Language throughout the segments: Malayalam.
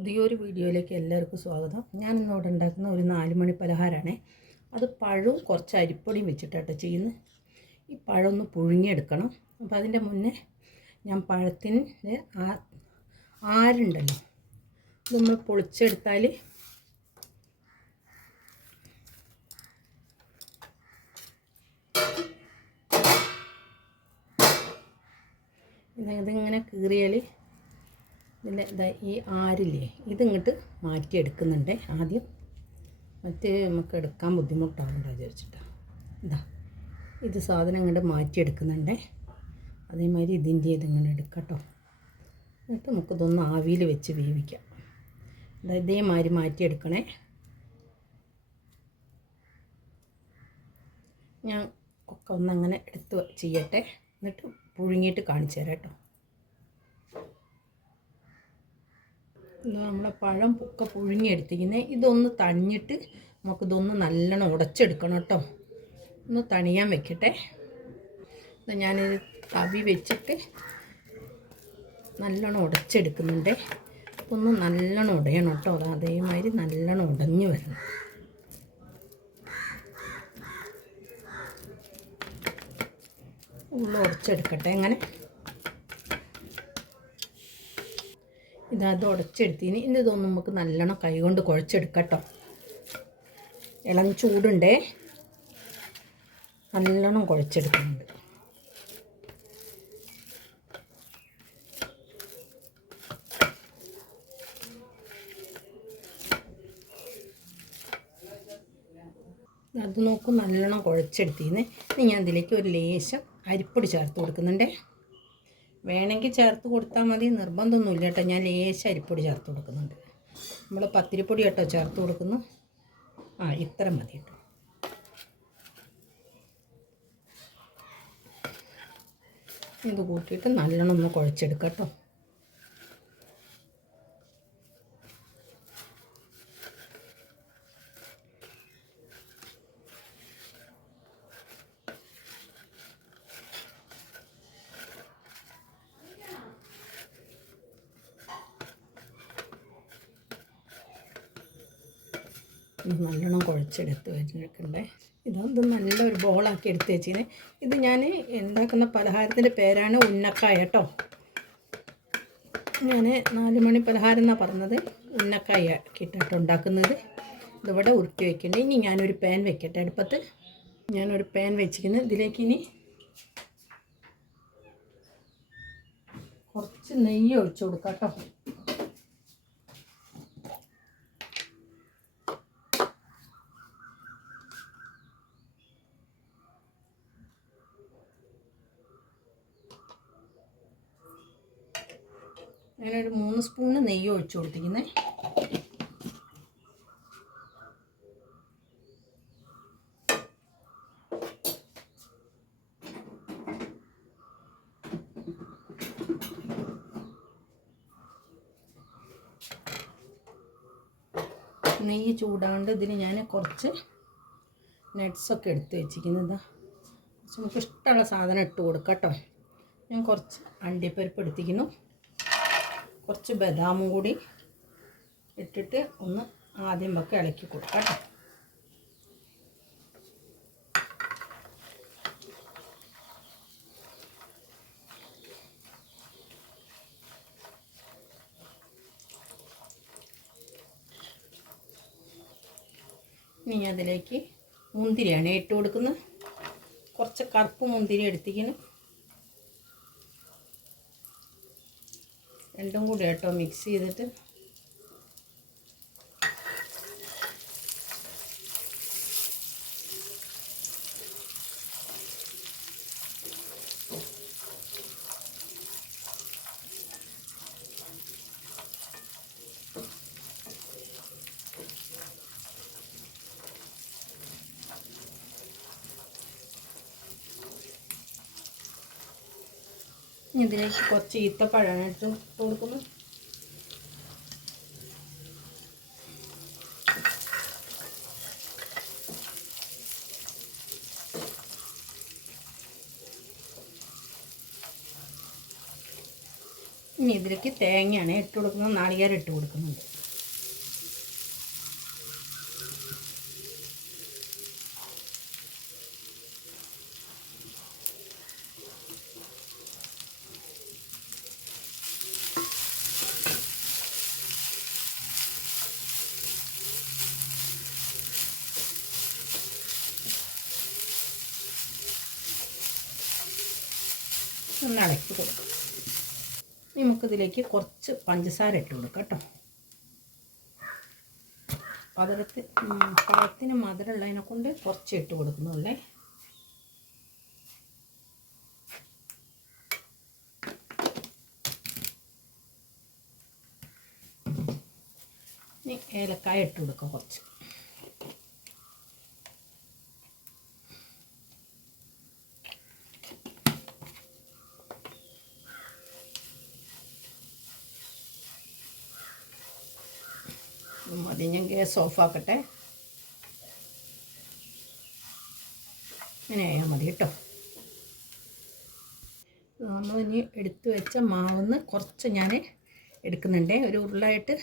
പുതിയൊരു വീഡിയോയിലേക്ക് എല്ലാവർക്കും സ്വാഗതം. ഞാൻ ഇന്നിവിടെ ഉണ്ടാക്കുന്ന ഒരു 4 മണി പലഹാരമാണ്. അത് പഴവും കുറച്ച് അരിപ്പൊടിയും വെച്ചിട്ടാട്ടോ ചെയ്യുന്നത്. ഈ പഴം ഒന്ന് പുഴുങ്ങിയെടുക്കണം. അപ്പോൾ അതിൻ്റെ മുന്നേ ഞാൻ പഴത്തിൻ്റെ ആരുണ്ടല്ലോ, ഇത് നമ്മൾ പൊളിച്ചെടുത്താൽ ഇതിങ്ങനെ കീറിയാൽ ഇതിൻ്റെ ഈ ആരില്ലേ ഇതിങ്ങോട്ട് മാറ്റിയെടുക്കുന്നുണ്ട് ആദ്യം. മറ്റേ നമുക്ക് എടുക്കാൻ ബുദ്ധിമുട്ടാവുണ്ടോ വിചാരിച്ചിട്ടാണ്. ഇത് സാധനം ഇങ്ങോട്ട് മാറ്റിയെടുക്കുന്നുണ്ട്. അതേമാതിരി ഇതിങ്ങനെ എടുക്കട്ടോ. എന്നിട്ട് നമുക്കിതൊന്ന് ആവിയിൽ വെച്ച് വേവിക്കാം. ഇതേമാതിരി മാറ്റിയെടുക്കണേ. ഞാൻ ഒക്കെ ഒന്നങ്ങനെ എടുത്ത് ചെയ്യട്ടെ, എന്നിട്ട് പുഴുങ്ങിയിട്ട് കാണിച്ചു തരാം കേട്ടോ. നമ്മളെ പഴം ഒക്കെ പുഴുങ്ങിയെടുത്തിരിക്കുന്നത്. ഇതൊന്ന് തണിഞ്ഞിട്ട് നമുക്കിതൊന്ന് നല്ലോണം ഉടച്ചെടുക്കണം കേട്ടോ. ഒന്ന് തണിയാൻ വെക്കട്ടെ. ഞാനിത് തവി വെച്ചിട്ട് നല്ലോണം ഉടച്ചെടുക്കുന്നുണ്ട്. ഇതൊന്ന് നല്ലോണം ഉടയണം കേട്ടോ. അതേമാതിരി നല്ലോണം ഉടഞ്ഞു വരണം. ഉള്ള ഉടച്ചെടുക്കട്ടെ. അങ്ങനെ ഇത് ഉടച്ചെടുത്തിന്. ഇനി ഇതൊന്നും നമുക്ക് നല്ലോണം കൈകൊണ്ട് കുഴച്ചെടുക്കട്ടോ. ഇളം ചൂടുണ്ടേ, നല്ലോണം കുഴച്ചെടുക്കുന്നുണ്ട്. അത് നോക്കും, നല്ലോണം കുഴച്ചെടുത്തിന്. ഇനി ഞാൻ ഇതിലേക്ക് ഒരു ലേശം അരിപ്പൊടി ചേർത്ത് കൊടുക്കുന്നുണ്ട്. വേണമെങ്കിൽ ചേർത്ത് കൊടുത്താൽ മതി, നിർബന്ധമൊന്നുമില്ല കേട്ടോ. ഞാൻ ലേശം അരിപ്പൊടി ചേർത്ത് കൊടുക്കുന്നുണ്ട്. നമ്മൾ പത്തിരിപ്പൊടി കേട്ടോ ചേർത്ത് കൊടുക്കുന്നു. ഇത്ര മതി കേട്ടോ. ഇത് കൂട്ടിയിട്ട് നല്ലോണം ഒന്ന് കുഴച്ചെടുക്കാം കേട്ടോ. നല്ലോണം കുഴച്ചെടുത്ത് വെച്ചിട്ടുണ്ടേ. ഇത് നല്ലൊരു ബോളാക്കി എടുത്ത് വെച്ചിന്. ഇത് ഞാൻ ഉണ്ടാക്കുന്ന പലഹാരത്തിൻ്റെ പേരാണ് ഉന്നക്കായ കേട്ടോ. ഞാൻ 4 മണി പലഹാരം എന്നാണ് പറഞ്ഞത്. ഉന്നക്കായ ആക്കിയിട്ടാട്ടോ ഉണ്ടാക്കുന്നത്. ഇതിവിടെ ഉരുട്ടി വയ്ക്കണ്ടേ. ഇനി ഞാനൊരു പാൻ വെക്കട്ടെ അടുപ്പത്ത്. ഞാനൊരു പാൻ വെച്ചിരിക്കുന്നത്. ഇതിലേക്ക് ഇനി കുറച്ച് നെയ്യ് ഒഴിച്ചു കൊടുക്കാം കേട്ടോ. അങ്ങനെ ഒരു 3 സ്പൂണ് നെയ്യ് ഒഴിച്ചു കൊടുത്തിരിക്കുന്നത്. നെയ്യ് ചൂടാണ്ട് ഇതിന് ഞാൻ കുറച്ച് നട്ട്സൊക്കെ എടുത്ത് വെച്ചിരിക്കുന്നത്. നമുക്ക് ഇഷ്ടമുള്ള സാധനം ഇട്ട് കൊടുക്കാം കേട്ടോ. ഞാൻ കുറച്ച് അണ്ടിപ്പരിപ്പ് എടുത്തിരിക്കുന്നു. കുറച്ച് ബദാമും കൂടി ഇട്ടിട്ട് ഒന്ന് ആദ്യം ഒക്കെ ഇളക്കി കൊടുക്കാം കേട്ടോ. ഇനി അതിലേക്ക് മുന്തിരിയാണ് ഇട്ട് കൊടുക്കുന്നത്. കുറച്ച് കറുപ്പ് മുന്തിരി എടുത്തിരിക്കുന്നു. രണ്ടും കൂടി കേട്ടോ മിക്സ് ചെയ്തിട്ട് ഇതിലേക്ക് കുറച്ച് ഈത്തപ്പഴമാണ് ഇട്ട് കൊടുക്കുന്നത്. ഇനി ഇതിലേക്ക് തേങ്ങയാണ് ഇട്ട് കൊടുക്കുന്നത്, നാളികേരം ഇട്ട് കൊടുക്കുന്നുണ്ട്. ഒന്ന് ഇളക്കി കൊടുക്കും. നമുക്കിതിലേക്ക് കുറച്ച് പഞ്ചസാര ഇട്ട് കൊടുക്കാം കേട്ടോ. പഴത്തിന് മധുരമുള്ളതിനെ കൊണ്ട് കുറച്ച് ഇട്ട് കൊടുക്കുന്നുള്ളേ. ഇനി ഏലക്കായ ഇട്ട് കൊടുക്കാം കുറച്ച്. മതി, ഞാൻ ഗ്യാസ് ഓഫാക്കട്ടെ. ഇങ്ങനെ ആയാൽ മതി കേട്ടോ. നമ്മളിനി എടുത്തു വെച്ച മാവെന്ന് കുറച്ച് ഞാൻ എടുക്കുന്നുണ്ട്. ഒരു ഉരുളായിട്ട്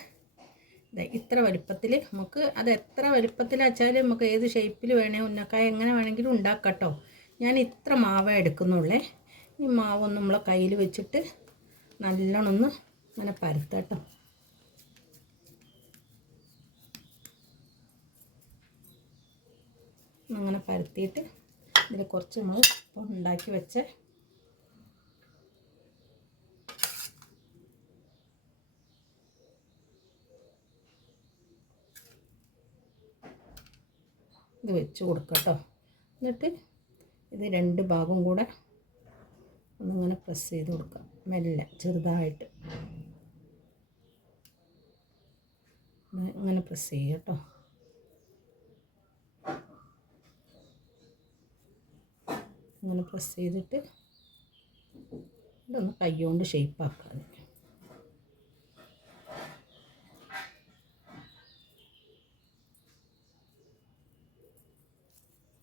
ഇത്ര വലുപ്പത്തിൽ. നമുക്ക് അത് എത്ര വലുപ്പത്തിൽ വെച്ചാൽ നമുക്ക് ഏത് ഷേപ്പിൽ വേണേ ഉന്നക്കായ എങ്ങനെ വേണമെങ്കിലും ഉണ്ടാക്കാം കേട്ടോ. ഞാൻ ഇത്ര മാവേ എടുക്കുന്നുള്ളേ. ഈ മാവൊന്ന് നമ്മളെ കയ്യിൽ വെച്ചിട്ട് നല്ലോണം ഒന്ന് അങ്ങനെ പരത്താം കേട്ടോ. അങ്ങനെ പരത്തിയിട്ട് ഇതിൽ കുറച്ച് നമ്മൾ ഇപ്പോൾ ഉണ്ടാക്കി വെച്ച ഇത് വെച്ച് കൊടുക്കാം കേട്ടോ. എന്നിട്ട് ഇത് രണ്ട് ഭാഗം കൂടെ ഒന്നിങ്ങനെ പ്രസ് ചെയ്ത് കൊടുക്കാം, മെല്ലെ ചെറുതായിട്ട് അങ്ങനെ പ്രസ് ചെയ്യുക കേട്ടോ. അങ്ങനെ പ്രസ് ചെയ്തിട്ട് ഇതൊന്ന് കൈ കൊണ്ട് ഷേപ്പാക്കാൻ.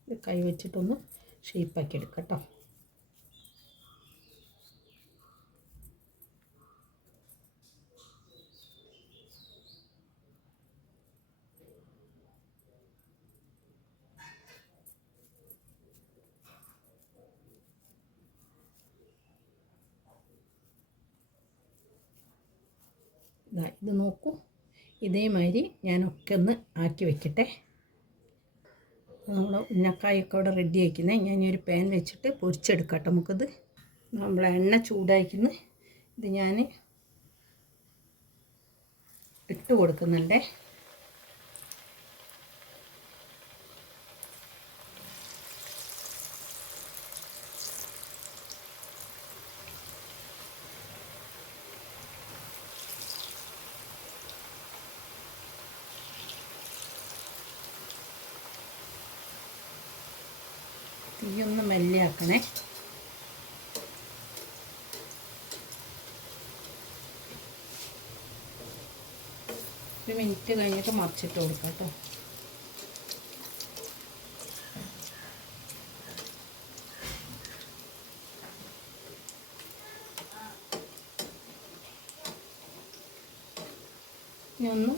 ഇത് കൈ വെച്ചിട്ടൊന്ന് ഷേപ്പാക്കി എടുക്കാം കേട്ടോ. ഇത് നോക്കൂ, ഇതേമാതിരി ഞാനൊക്കെ ഒന്ന് ആക്കി വെക്കട്ടെ. നമ്മൾ ഉന്നക്കായൊക്കെ ഇവിടെ റെഡി ആക്കുന്നത്. ഞാൻ ഈ ഒരു പാൻ വെച്ചിട്ട് പൊരിച്ചെടുക്കട്ടെ. നമുക്കിത് നമ്മളെ എണ്ണ ചൂടാക്കുന്നു. ഇത് ഞാൻ ഇട്ട് കൊടുക്കുന്നുണ്ട്. തീയൊന്ന് മെല്ലെ ആക്കണേ. ഒരു മിനിറ്റ് കഴിഞ്ഞിട്ട് മറിച്ചിട്ട് കൊടുക്കാം കേട്ടോ. ഇനി ഒന്ന്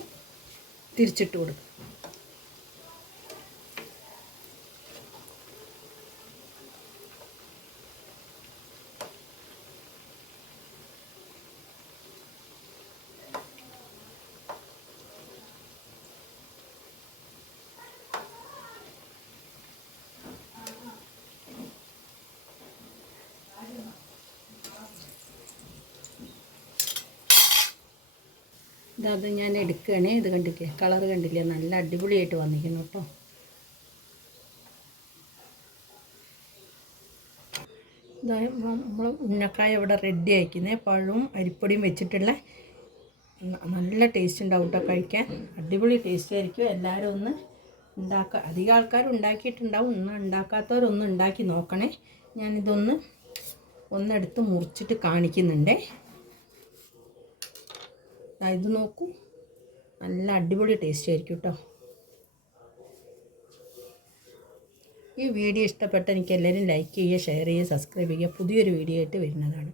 തിരിച്ചിട്ട് കൊടുക്കാം. ഇതത് ഞാൻ എടുക്കുകയാണേ. ഇത് കണ്ടില്ലേ, കളർ കണ്ടില്ലേ, നല്ല അടിപൊളിയായിട്ട് വന്നിരിക്കുന്നു കേട്ടോ. നമ്മൾ ഉന്നക്കായ ഇവിടെ റെഡി ആയിരിക്കുന്നത്. പഴവും അരിപ്പൊടിയും വെച്ചിട്ടുള്ള നല്ല ടേസ്റ്റ് ഉണ്ടാവും കേട്ടോ കഴിക്കാൻ. അടിപൊളി ടേസ്റ്റ് ആയിരിക്കും. എല്ലാവരും ഒന്ന് ഉണ്ടാക്കുക. അധികം ആൾക്കാർ ഉണ്ടാക്കിയിട്ടുണ്ടാവും. ഉണ്ടാക്കാത്തവരൊന്ന് ഉണ്ടാക്കി നോക്കണേ. ഒന്നെടുത്ത് മുറിച്ചിട്ട് കാണിക്കുന്നുണ്ടേ. ഇത് നോക്കൂ, നല്ല അടിപൊളി ടേസ്റ്റ് ആയിരിക്കും കേട്ടോ. ഈ വീഡിയോ ഇഷ്ടപ്പെട്ട എനിക്ക് എല്ലാവരും ലൈക്ക് ചെയ്യുക, ഷെയർ ചെയ്യുക, സബ്സ്ക്രൈബ് ചെയ്യുക. പുതിയൊരു വീഡിയോ ആയിട്ട് വരുന്നതാണ്.